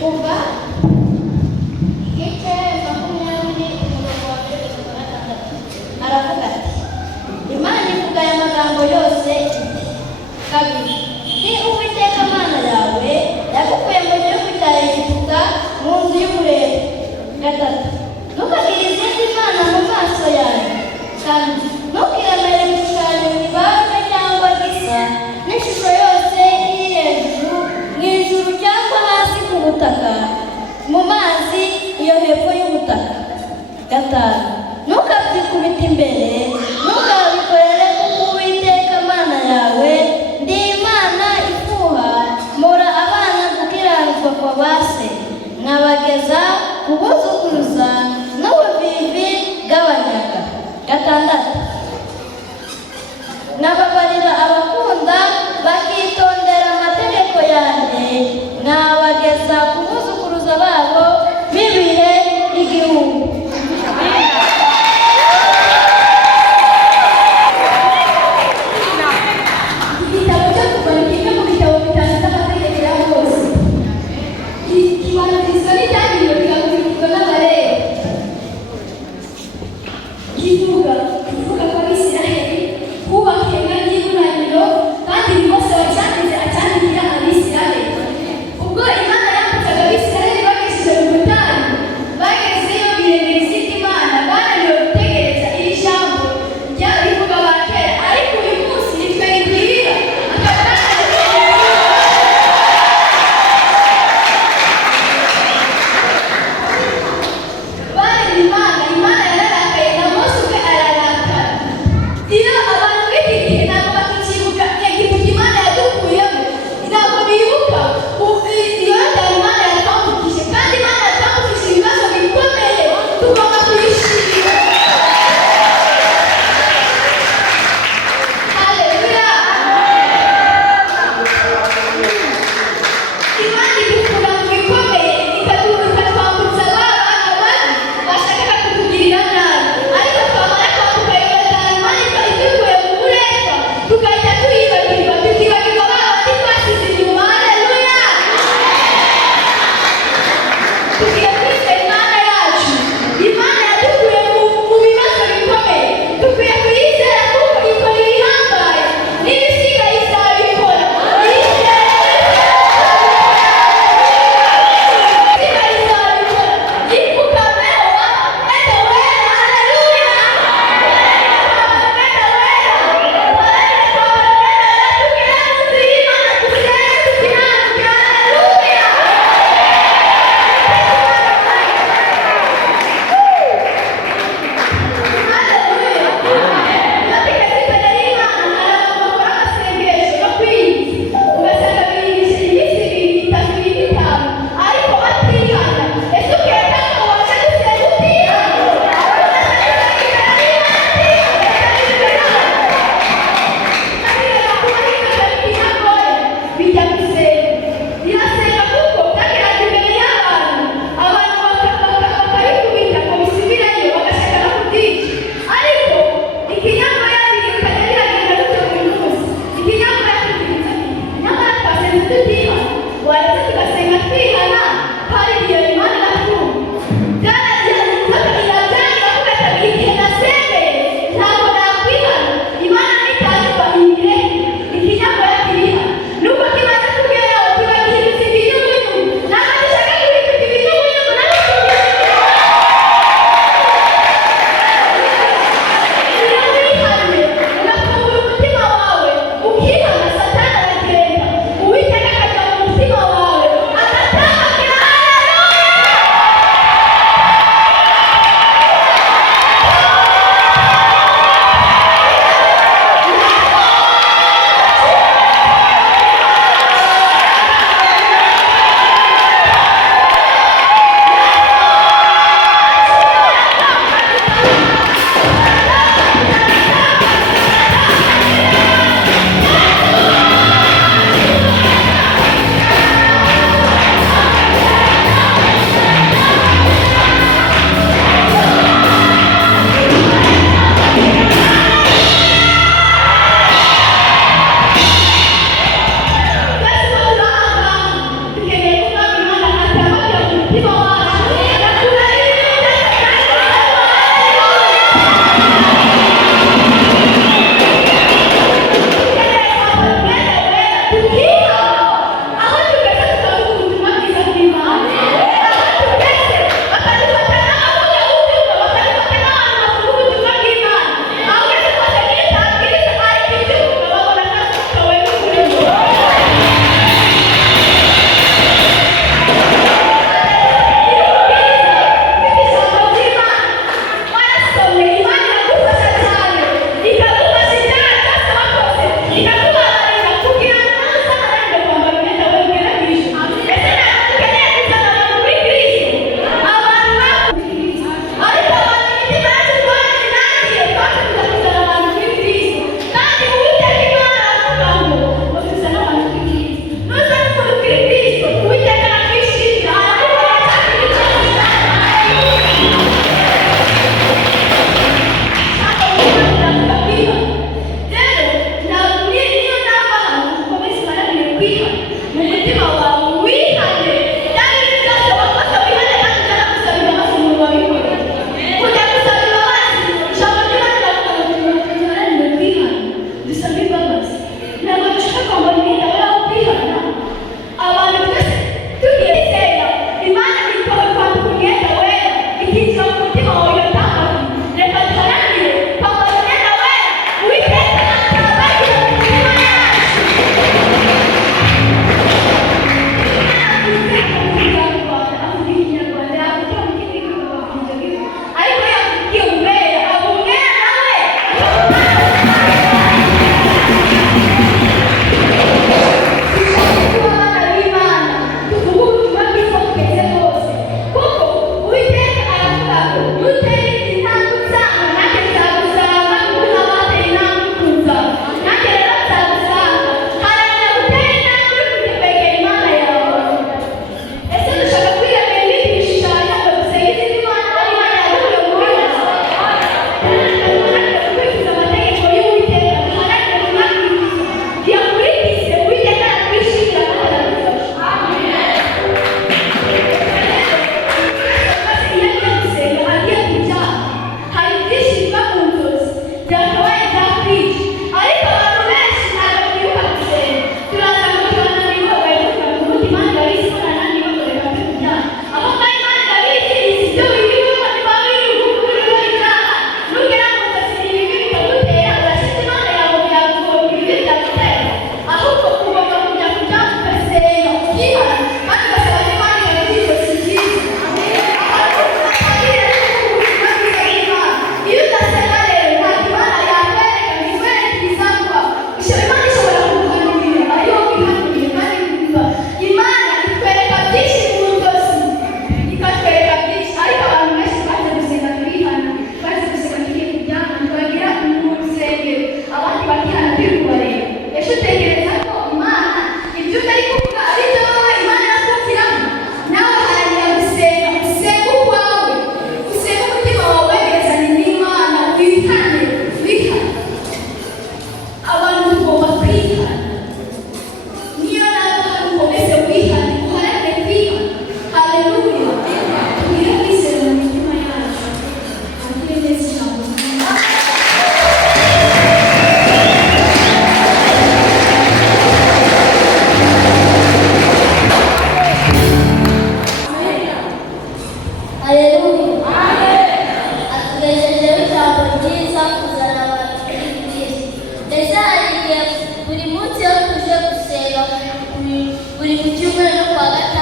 kuva igice 20 umurongo wa 26 aravuga ati Imana ivuga aya magambo yose kabiri ni Uwiteka Mana yawe yagukuye mu gihugu cya Egiputa mu nzu y'uburetwa. Gatatu ntukagire izindi mana mu maso yawe. Kane ntukiremere igishushanyo kibajwe cyangwa gisa n'ishusho yose iri hejuru mu ijuru cyangwa hasi ku butaka mu mazi iyo hepfo y'ubutaka. Gatanu ntukabyikubite imbere, ntukabikorere kuko Uwiteka Mana yawe ndi Imana ifuha mura abana gukiranirwa kwa ba se nkabageza kubuzukuruza n'ubuvivi bw'abanyaga. Gatandatu nababarira abakunda bakitondera amategeko yanjye nkabageza kubuzukuruza babo b'ibihe igihugu. Igitabo cyo kuva ni kimwe mu bitabo bitandatu amategeko ya Mose. Ikibanza n'itangiriro kigakurikizwa tuje gusenga buri ku cyumweru no kuwa gatanu